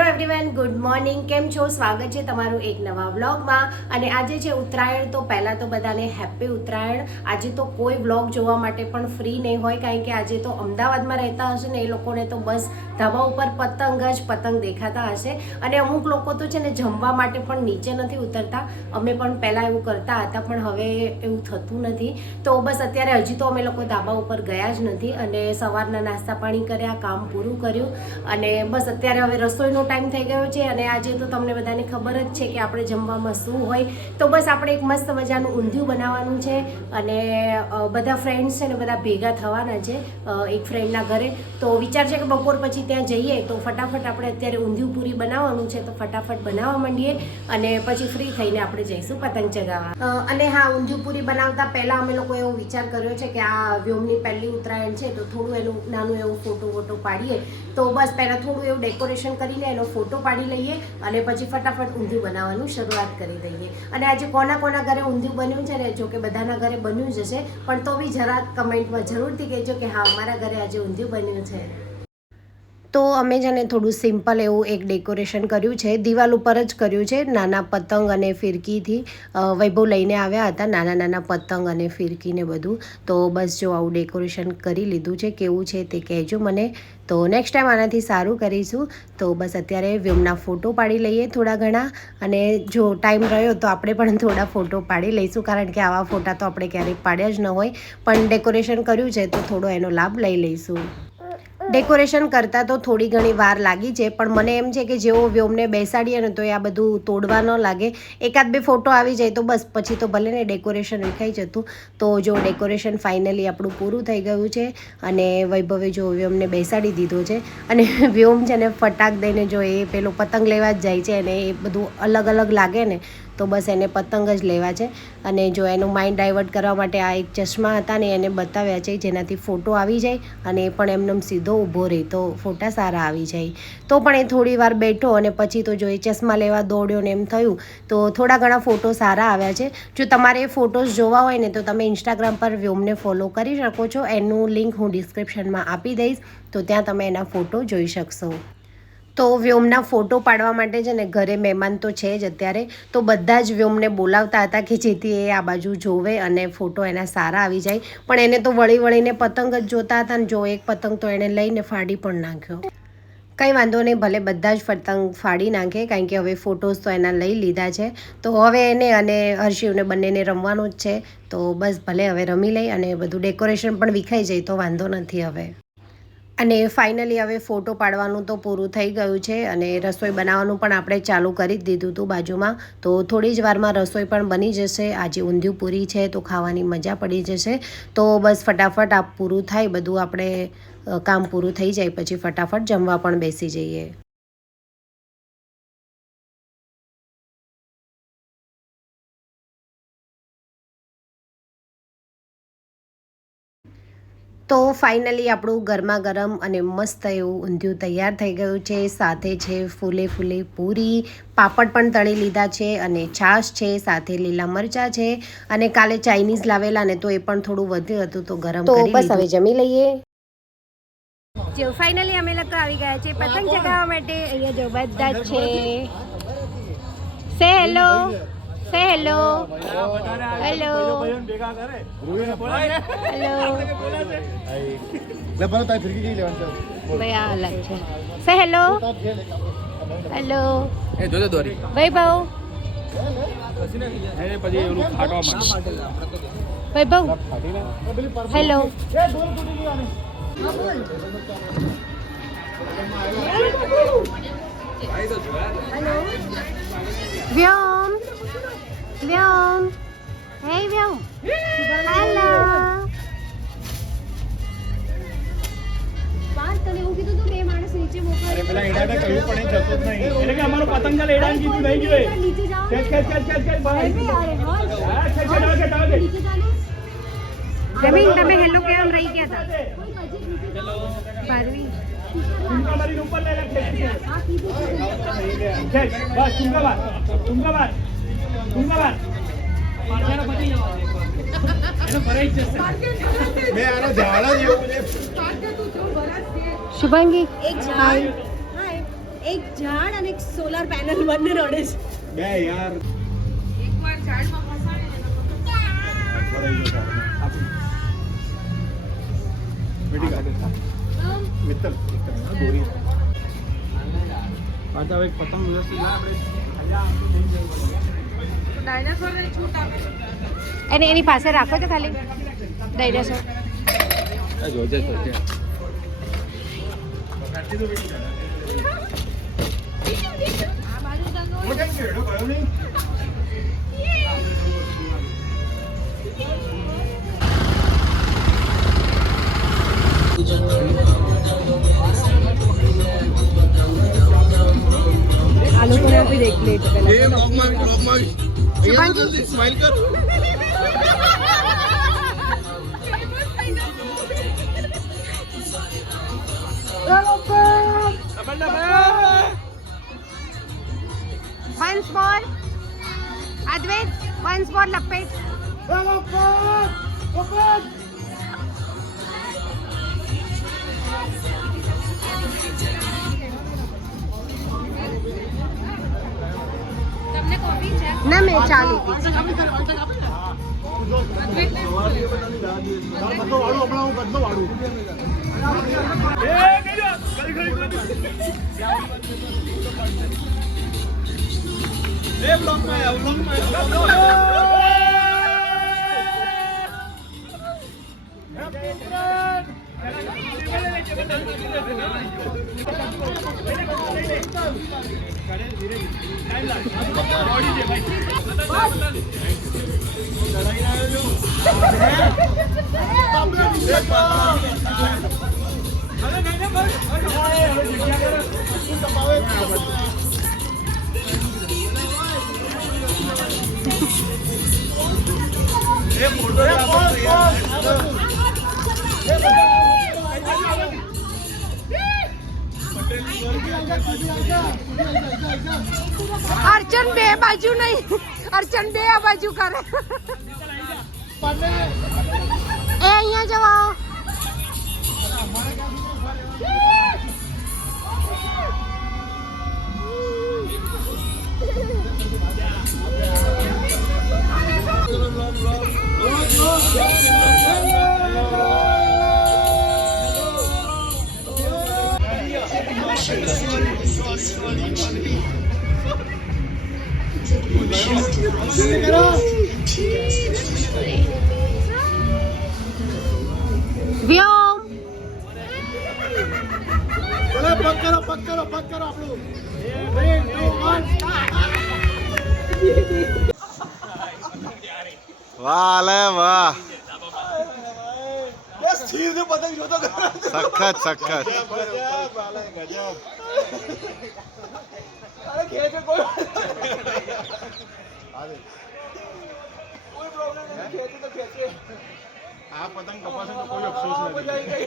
Hello everyone, good morning. કેમ છો? સ્વાગત છે તમારું એક નવા વ્લોગમાં. અને આજે છે ઉત્તરાયણ, તો પહેલાં તો બધાને હેપી ઉત્તરાયણ. આજે તો કોઈ વ્લોગ જોવા માટે પણ ફ્રી નહીં હોય, કારણ કે આજે તો અમદાવાદમાં રહેતા હશે ને એ લોકોને તો બસ ધાબા ઉપર પતંગ દેખાતા હશે. અને અમુક લોકો તો છે ને જમવા માટે પણ નીચે નથી ઉતરતા. અમે પણ પહેલાં એવું કરતા હતા, પણ હવે એવું થતું નથી. તો બસ અત્યારે હજી તો અમે લોકો ધાબા ઉપર ગયા જ નથી અને સવારના નાસ્તા પાણી કર્યા, કામ પૂરું કર્યું અને બસ અત્યારે હવે રસોઈનો ટાઈમ થઈ ગયો છે. અને આજે તો તમને બધાને ખબર જ છે કે આપણે જમવામાં શું હોય. તો બસ આપણે એક મસ્ત મજાનું ઊંધિયું બનાવવાનું છે અને બધા ફ્રેન્ડ્સ છે ને બધા ભેગા થવાના છે એક ફ્રેન્ડના ઘરે. તો વિચાર છે કે બપોર પછી ત્યાં જઈએ તો ફટાફટ આપણે અત્યારે ઊંધિયું પૂરી બનાવવાનું છે, તો ફટાફટ બનાવવા માંડીએ અને પછી ફ્રી થઈને આપણે જઈશું પતંગ ચગાવવા. અને હા, ઊંધિયું પૂરી બનાવતા પહેલાં અમે લોકો એવો વિચાર કર્યો છે કે આ વ્યોમની પહેલી ઉત્તરાયણ છે તો થોડું એનું નાનું એવું ફોટો પાડીએ. તો બસ પહેલાં થોડું એવું ડેકોરેશન કરીને એનો ફોટો પાડી લઈએ અને પછી ફટાફટ ઊંધિયું બનાવવાનું શરૂઆત કરી દઈએ. અને આજે કોના ઘરે ઊંધિયું બન્યું છે ને, જો કે બધાના ઘરે બન્યું જ હશે, પણ તો બી જરાક કમેન્ટમાં જરૂરથી કહેજો કે હા, અમારા ઘરે આજે ઊંધિયું બન્યું છે. તો અમે છે ને થોડું સિમ્પલ એવું એક ડેકોરેશન કર્યું છે, દિવાલ ઉપર જ કર્યું છે. નાના પતંગ અને ફિરકીથી વૈભવ લઈને આવ્યા હતા, નાના પતંગ અને ફિરકીને બધું. તો બસ જો આવું ડેકોરેશન કરી લીધું છે. કેવું છે તે કહેજો મને, તો નેક્સ્ટ ટાઈમ આનાથી સારું કરીશું. તો બસ અત્યારે વ્યોમના ફોટો પાડી લઈએ થોડા ઘણા, અને જો ટાઈમ રહ્યો તો આપણે પણ થોડા ફોટો પાડી લઈશું, કારણ કે આવા ફોટા તો આપણે ક્યારેય પાડ્યા જ ન હોય, પણ ડેકોરેશન કર્યું છે તો થોડો એનો લાભ લઈ લઈશું. ડેકોરેશન કરતાં તો થોડી ઘણી વાર લાગી છે, પણ મને એમ છે કે જેવો વ્યોમને બેસાડીએ ને તો એ આ બધું તોડવા ન લાગે. એકાદ બે ફોટો આવી જાય તો બસ, પછી તો ભલે ને ડેકોરેશન વિખાઈ જતું. તો જો ડેકોરેશન ફાઇનલી આપણું પૂરું થઈ ગયું છે અને વૈભવે જો વ્યોમને બેસાડી દીધો છે. અને વ્યોમ છે ને ફટાક દઈને જો એ પેલો પતંગ લેવા જ જાય છે અને એ બધું અલગ અલગ લાગે ને તો બસ એને પતંગ જ લેવા છે. અને જો એનું માઇન્ડ ડાયવર્ટ કરવા માટે આ એક ચશ્મા હતા ને એને બતાવ્યા છે, જેનાથી ફોટો આવી જાય અને એ પણ એમનેમ સીધો ઊભો રહે તો ફોટા સારા આવી જાય. તો પણ એ થોડી વાર બેઠો અને પછી તો જો એ ચશ્મા લેવા દોડ્યો ને એમ થયું, તો થોડા ઘણા ફોટો સારા આવ્યા છે. જો તમારે એ ફોટોઝ જોવા હોય ને તો તમે ઇન્સ્ટાગ્રામ પર વ્યોમને ફોલો કરી શકો છો. એનું લિંક હું ડિસ્ક્રિપ્શનમાં આપી દઈશ, તો ત્યાં તમે એના ફોટો જોઈ શકશો. તો વ્યોમના ફોટો પાડવા માટે છે ને ઘરે મહેમાન તો છે જ અત્યારે, તો બધા જ વ્યોમને બોલાવતા હતા કે જેથી એ આ બાજુ જોવે અને ફોટો એના સારા આવી જાય. પણ એને તો વળીને પતંગ જ જોતા હતા ને જો એક પતંગ તો એણે લઈને ફાડી પણ નાખ્યો. કંઈ વાંધો નહીં, ભલે બધા જ પતંગ ફાડી નાખે, કારણ કે હવે ફોટોઝ તો એના લઈ લીધા છે. તો હવે એને અને હર્ષિવને બંનેને રમવાનું જ છે. તો બસ ભલે હવે રમી લઈ અને બધું ડેકોરેશન પણ વિખાઈ જાય તો વાંધો નથી હવે. અને ફાઇનલી હવે ફોટો પાડવાનું તો પૂરું થઈ ગયું છે અને રસોઈ બનાવવાનું પણ આપણે ચાલુ કરી જ દીધું હતું બાજુમાં. તો થોડી જ વારમાં રસોઈ પણ બની જશે. આજે ઊંધિયું પૂરી છે તો ખાવાની મજા પડી જશે. તો બસ ફટાફટ આ પૂરું થાય બધું, આપણે કામ પૂરું થઈ જાય પછી ફટાફટ જમવા પણ બેસી જઈએ. તો ફાઇનલી આપણું ગરમા ગરમ અને મસ્ત એવું ઊંધિયું તૈયાર થઈ ગયું છે. સાથે છે ફૂલે પૂરી, પાપડ પણ તળી લીધા છે અને છાશ છે, સાથે લીલા મરચાં છે. અને કાલે ચાઇનીઝ લાવેલા ને તો એ પણ થોડું વધ્યું હતું તો ગરમ કરી લીધું. બસ હવે જમી લઈએ. જો ફાઇનલી અમે લોકો આવી ગયા છે પતંગ ચગાવવા માટે. અહીંયા જો બધા જ છે. સે હેલો, સે હેલો, હેલો, ભાઈ આ અલગ છે. સે હેલો, હેલો, વૈભવ, વૈભવ, હેલો. વ્યોમ, વ્યોમ, હે વ્યોમ, હેલો. તને એવું કીધું તું બે માણસ નીચે મોકલો. અરે પેલા એડાને કહ્યું પણ એ જતો જ નહીં. એટલે કે અમારો પતંગ કા એડાને કીધું નહીં જોઈએ. નીચે જાઓ. ખેચ બહાર. નીચે જાઓ. જમીન તમે હેલો કેમ રહી ગયા હતા? ભારવી तुमका बारी ऊपर ले रखे बस तुमका बार પાછળ પડી જવા એનો ભરાઈ જશે. મે આનો ઝાડા જેવું છે. શુભાંગી એક હાય હાય એક ઝાડ અને એક સોલાર પેનલ બંને રડે છે બે યાર એકવાર ઝાડમાં ફસાડે મિત્તલ દોરી પાછા એક પતંગ વ્યવસ્થિત ના આપણે અને એની પાસે રાખો તો ખાલી ડાયનાસોર જોજે આ લોકોને આપી દે એક પ્લેટ પહેલા સ્માઈલ કર Once more. Advait, once more lapet. તમને કોફી છે? ના મેં ચા લીધી. અર્ચન બે બાજુ નહીં અર્ચન બે આ બાજુ કરે એ અહીંયા જવા વ્યોમ ચલો પગ કરો આપણું વાહ લે વાહ સ્થિર ને પતંગ જોતો સખત ગજબ અરે ખેંચે કોઈ પ્રોબ્લેમ નહીં ખેંચે તો ખેંચે આ પતંગ કપાસે તો કોઈ અફસોસ નથી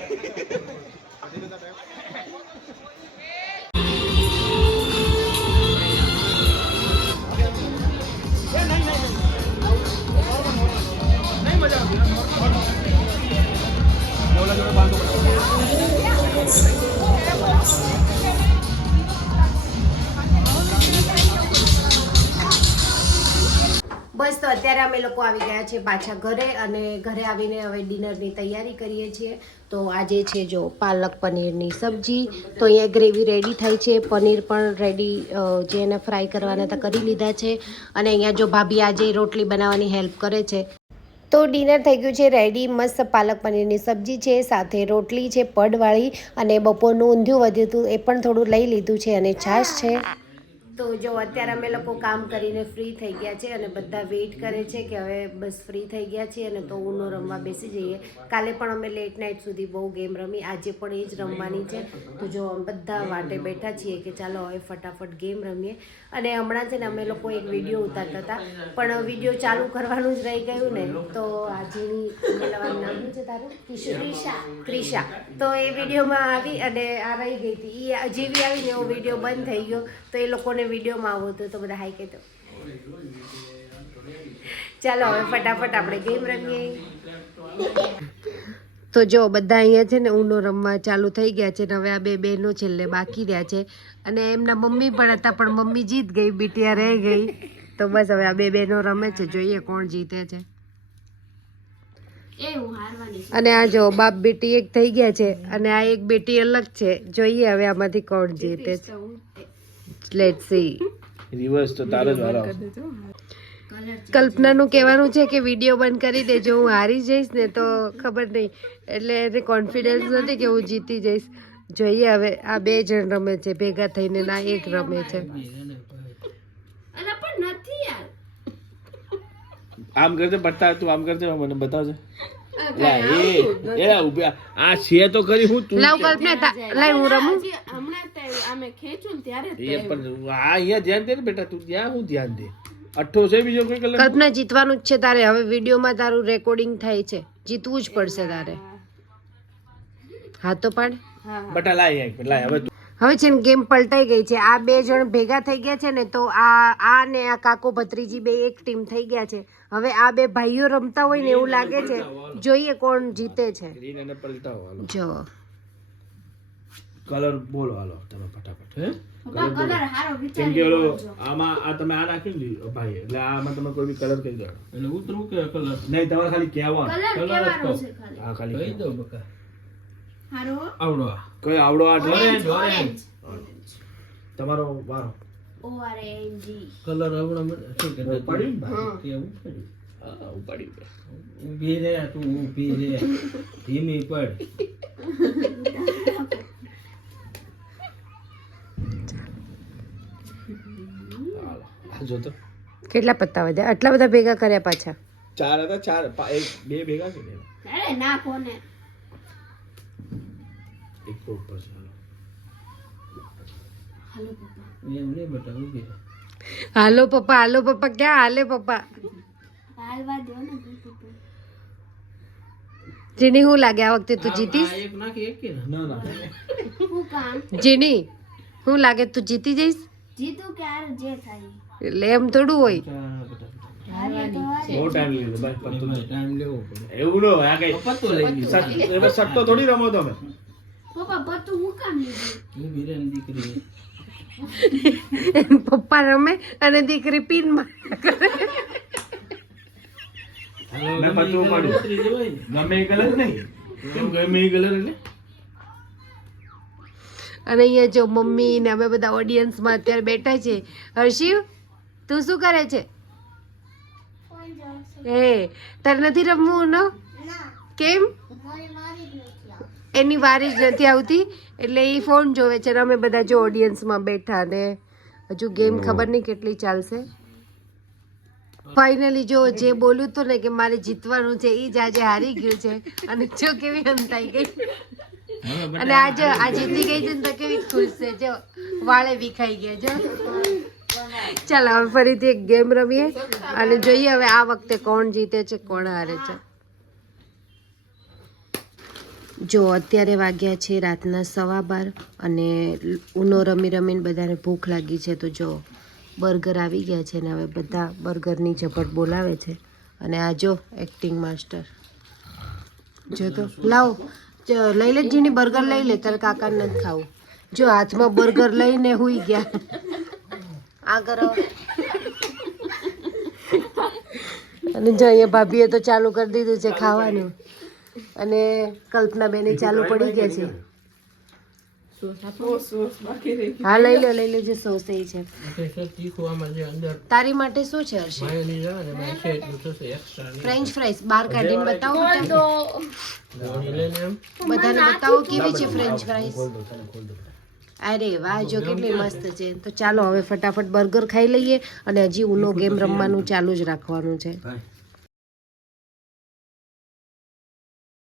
બસ તો અત્યારે અમે લોકો આવી ગયા છે પાછા ઘરે અને ઘરે આવીને હવે ડિનરની તૈયારી કરીએ છીએ તો આજે છે જો પાલક પનીરની સબ્જી તો અહીંયા ગ્રેવી રેડી થઈ છે પનીર પણ રેડી જે એને ફ્રાય કરવાના હતા કરી લીધા છે અને અહીંયા જો ભાભી આજે રોટલી બનાવવાની હેલ્પ કરે છે તો ડિનર થઈ ગયું છે રેડી મસ્ત પાલક પનીરની સબ્જી છે સાથે રોટલી છે પડવાળી અને બપોરનું ઊંધિયું વધ્યું હતું એ પણ થોડું લઈ લીધું છે અને છાશ છે તો જો અત્યારે અમે લોકો કામ કરીને ફ્રી થઈ ગયા છે અને બધા વેઇટ કરે છે કે હવે બસ ફ્રી થઈ ગયા છીએ અને તો ઊનો રમવા બેસી જઈએ કાલે પણ અમે લેટ નાઇટ સુધી બહુ ગેમ રમી આજે પણ એ જ રમવાની છે તો જો અમે બધા વાટે બેઠા છીએ કે ચાલો હવે ફટાફટ ગેમ રમીએ અને હમણાં છે ને અમે લોકો એક વિડીયો ઉતારતા હતા પણ વિડીયો ચાલુ કરવાનું જ રહી ગયું ને તો આજની નામ છે તારું ક્રિશા તો એ વિડીયોમાં આવી અને આ રહી ગઈ હતી એ જેવી આવીને એવો વિડીયો બંધ થઈ ગયો તો એ લોકોને વિડીયોમાં આવો તો બધા હાઈ કહેતો ચાલો હવે ફટાફટ આપણે ગેમ રમીએ તો જો બધા અહીંયા છે ને ઊનો રમવા ચાલુ થઈ ગયા છે ને હવે આ બે બહેનો છેલ્લે બાકી રહ્યા છે અને એમના મમ્મી પણ હતા પણ મમ્મી જીત ગઈ, બીટિયા રહી ગઈ. તો બસ હવે આ બે બહેનો રમે છે, જોઈએ કોણ જીતે છે. અને આ જો બાપ બેટી એક થઈ ગયા છે અને આ એક બેટી અલગ છે. જોઈએ હવે આમાંથી કોણ જીતે છે. Let's see. રિવર્સ તો તારે જ વારો. કલ્પનાનું કહેવાનું છે કે વિડીયો બંધ કરી દેજો, હું હારી જઈશ ને તો ખબર નહીં, એટલે એને કોન્ફિડન્સ નથી કે હું જીતી જઈશ. જોઈએ હવે આ બે જણ રમે છે ભેગા થઈને, ના એક રમે છે. આમ કરતે બતા તું, આમ કરતે મને બતાવજે. આ છે તો કરી હું તું લાવ કલ્પના લાવ હું રમું. એ પણ આ અહીંયા ધ્યાન દે ને બેટા, તું ત્યાં હું ધ્યાન દે. અઠ્ઠો છે બીજો કોઈ કલર. કલ્પના જીતવાનું જ છે તારે. હવે વિડીયોમાં તારું રેકોર્ડિંગ થાય છે, જીતવું જ પડશે તારે. હા તો પાડ બટા લાય હવે તું. હવે છે ને ગેમ પલટાઈ ગઈ છે. આ બે જણ ભેગા થઈ ગયા છે ને, તો આ ને આ કાકો ભત્રીજી બે એક ટીમ થઈ ગયા છે. હવે આ બે ભાઈઓ રમતા હોય ને એવું લાગે છે. જોઈએ કોણ જીતે છે. ગ્રીન અને પલટાવો હાલો. જો કલર બોલો હાલો તમે ફટાફટ. હે કેમ કે ઓલો આમાં આ તમે આ નાખ્યું ને ભાઈ, એટલે આમાં તમે કોઈ બી કલર કહી દો. એટલે ઉતરવું કે કલર નહીં, તમારે ખાલી કહેવાનું કલર જ કહો. હા ખાલી કહી દો બકા. આવડો કઈ આવડો આ ઓરેન્જ. તમારો વારો. ઓરેન્જ કલર આવડો શું કે પડ્યું ને કેવું પડ્યું. હા ઉપાડ્યું. ઊભી રે તું, ઊભી રે, ધીમી પડ. જો તો કેટલા પત્તા વધ્યા? આટલા બધા ભેગા કર્યા પાછા? 4 હતા. 4 એક બે ભેગા છે ને. અરે ના કોને એક તો ઉપર છે. હાલો પપ્પા એમ નહીં બેટા ઊભી રહે. હાલો પપ્પા, હાલો પપ્પા ક્યાં હાલે પપ્પા? હાલવા દો ને પપ્પા. જીની શું લાગે આ વખતે તું જીતીશ? એક નાખી એક કે ના ના હું કામ જીની શું લાગે તું જીતી જઈશ? જીતું કે હાર જે થાય એટલે એમ થોડું હોય. બહુ ટાઈમ લીધો બસ. ટાઈમ લેવો પડે એવું ન હોય. આ કઈ પત્તો લઈ લીધો. સટ્ટો થોડી રમો તમે. પપ્પા પત્તું હું કામ લીધું? હું વીરેન દીકરી. પપ્પા રમે અને દીકરી પીન માર્યા કરે. મેં પત્તો પાડ્યું. ગમે એ કલર નહીં. કેમ ગમે એ કલર એટલે અને અહીંયા જો મમ્મી ને અમે બધા ઓડિયન્સમાં અત્યારે બેઠા છે. હર્ષિવ તું શું કરે છે? હે તારે નથી રમવું ને? કેમ? એની વારી જ નથી આવતી એટલે એ ફોન જોવે છે. અમે બધા જો ઓડિયન્સમાં બેઠા ને હજુ ગેમ ખબર નહીં કેટલી ચાલશે. ફાઇનલી જો જે બોલ્યું હતું ને કે મારે જીતવાનું છે એ જ આજે હારી ગયું છે. અને જો કેવી હંતાઈ ગઈ. અને આજે આ જીતી ગઈ છે ને તો કેવી ખુશ છે. જો વાળે વિખાઈ ગયા. જો ચાલો હવે ફરીથી એક ગેમ રમીએ અને જોઈએ હવે આ વખતે કોણ જીતે છે કોણ હારે છે. જો અત્યારે વાગ્યા છે રાતના 12:15 અને ઉનો રમી રમીને બધાને ભૂખ લાગી છે. તો જો બર્ગર આવી ગયા છે ને હવે બધા બર્ગરની ઝપટ બોલાવે છે. અને આ જો એક્ટિંગ માસ્ટર જો તો લાવો લઈ લે જીની બર્ગર લઈ લે. તારે કાકાને નથી ખાવું. જો હાથમાં બર્ગર લઈને હુઈ ગયા. આ કરો. અને જો અહીંયા ભાભીએ તો ચાલુ કરી દીધું છે ખાવાનું. અને કલ્પના બેને ચાલુ પડી ગયા છે. હા લઈ લેજો. સોસ એ છે. તારી માટે શું છે હર્ષિ? ફ્રેન્ચ ફ્રાઈઝ બહાર કાઢીને બતાવો બધાને બતાવો કેવી છે ફ્રેન્ચ ફ્રાઈઝ. અરે વાહ જો કેટલી મસ્ત છે. તો ચાલો હવે ફટાફટ બર્ગર ખાઈ લઈએ અને હજી ઉનો ગેમ રમવાનું ચાલુ જ રાખવાનું છે.